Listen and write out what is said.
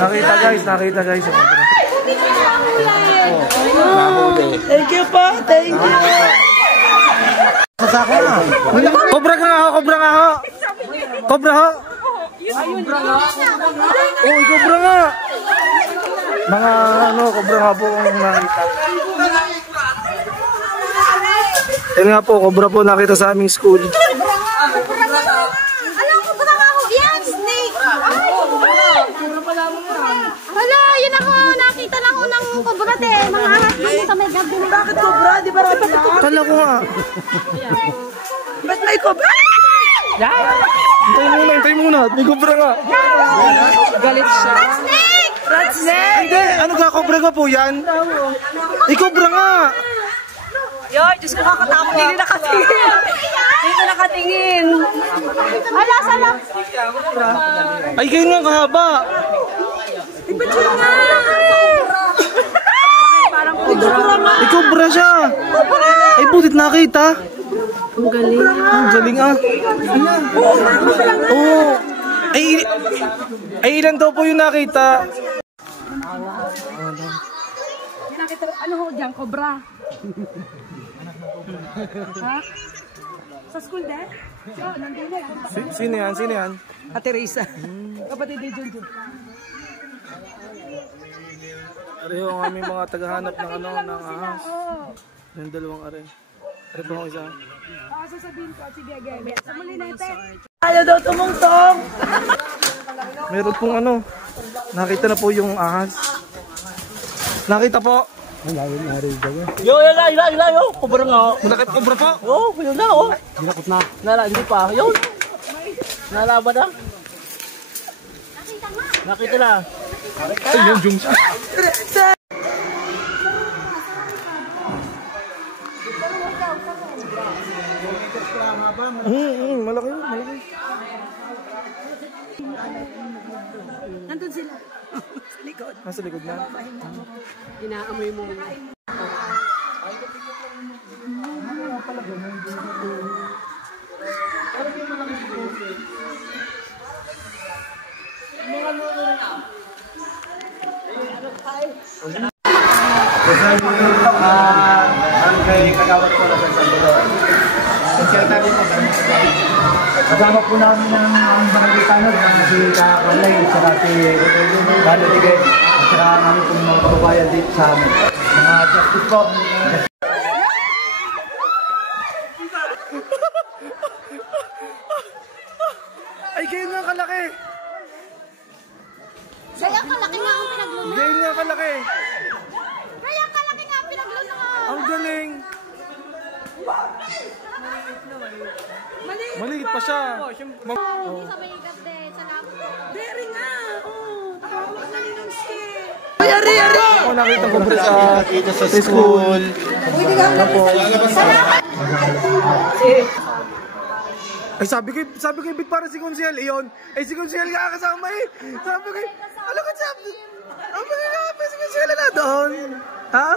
Nakita guys. Thank you po, thank you. Sasako na. Cobra nga ho. Cobra ho. Oh, cobra nga. Mga cobra nga po kung nakita. Yan nga po, cobra po nakita sa aming school. Wala, yun ako, nakita lang ko ng cobra mga ahas dito sa may gabi. Bakit cobra? Di ba rabbit lang? Kala ko nga. Ba't may cobra? Hintay muna. May cobra nga. Galit siya. Rat snake! Hindi, ano ka, cobra nga po yan? Cobra nga. Yo, Diyos ko kakatakot. Hindi nakatingin. Hindi nakatingin. Wala, salam. Ay, kayo nga kahaba. Ipatyo nga. Parang cobra nga. Cobra siya. Ay, butit nakita. Ang galing. Ang galing ah. Oo. Ay, ilan daw po yung nakita? Ano ho dyan? Cobra? Ha? Sa school din? Nandun na. Sino yan? Ate Risa. Kapatid ni Junjun. Pareho ang aming mga tagahanap ng ahas. Yung dalawang are. Are po ang isa. Sasabihin ko, sige, gebe. Sa muli na ito. Ayaw daw tumungtong. Meron pong nakita na po yung ahas. Nakita po. Yo, cobra nga. Malakit cobra po. Yun na, Dinakot na. Hindi pa. Yun. Nalaban na. Nakita na. Ay, yun, Jung. Malaki. Nandun sila. Sa likod. Nasa likod na. Inaamoy mo. Kay kagawad po na sa Salvador. Secretary po. Kasama po namin ang barangay tanod ng si Kakalay at saka si Balo Tigay at saka namin po mga kababayan dito sa amin. Mga justice po. Ay, kayo nga kalaki. Kaya kalaki nga ang pinagluna. Kayo nga kalaki. Kaya kalaki nga ang pinagluna. Ang galing. Maliit pa siya. Hindi sa may gabi. Salamat. Very nga. Tawag na ni ng stick. Yari! Ako nakita ko sa school. Ay, sabi ko ibig para si Consiel iyon. Ay, si Consiel nga kasama eh. Sabi ko, alam ka sabi. Ang mga si Consiel na doon. Ha?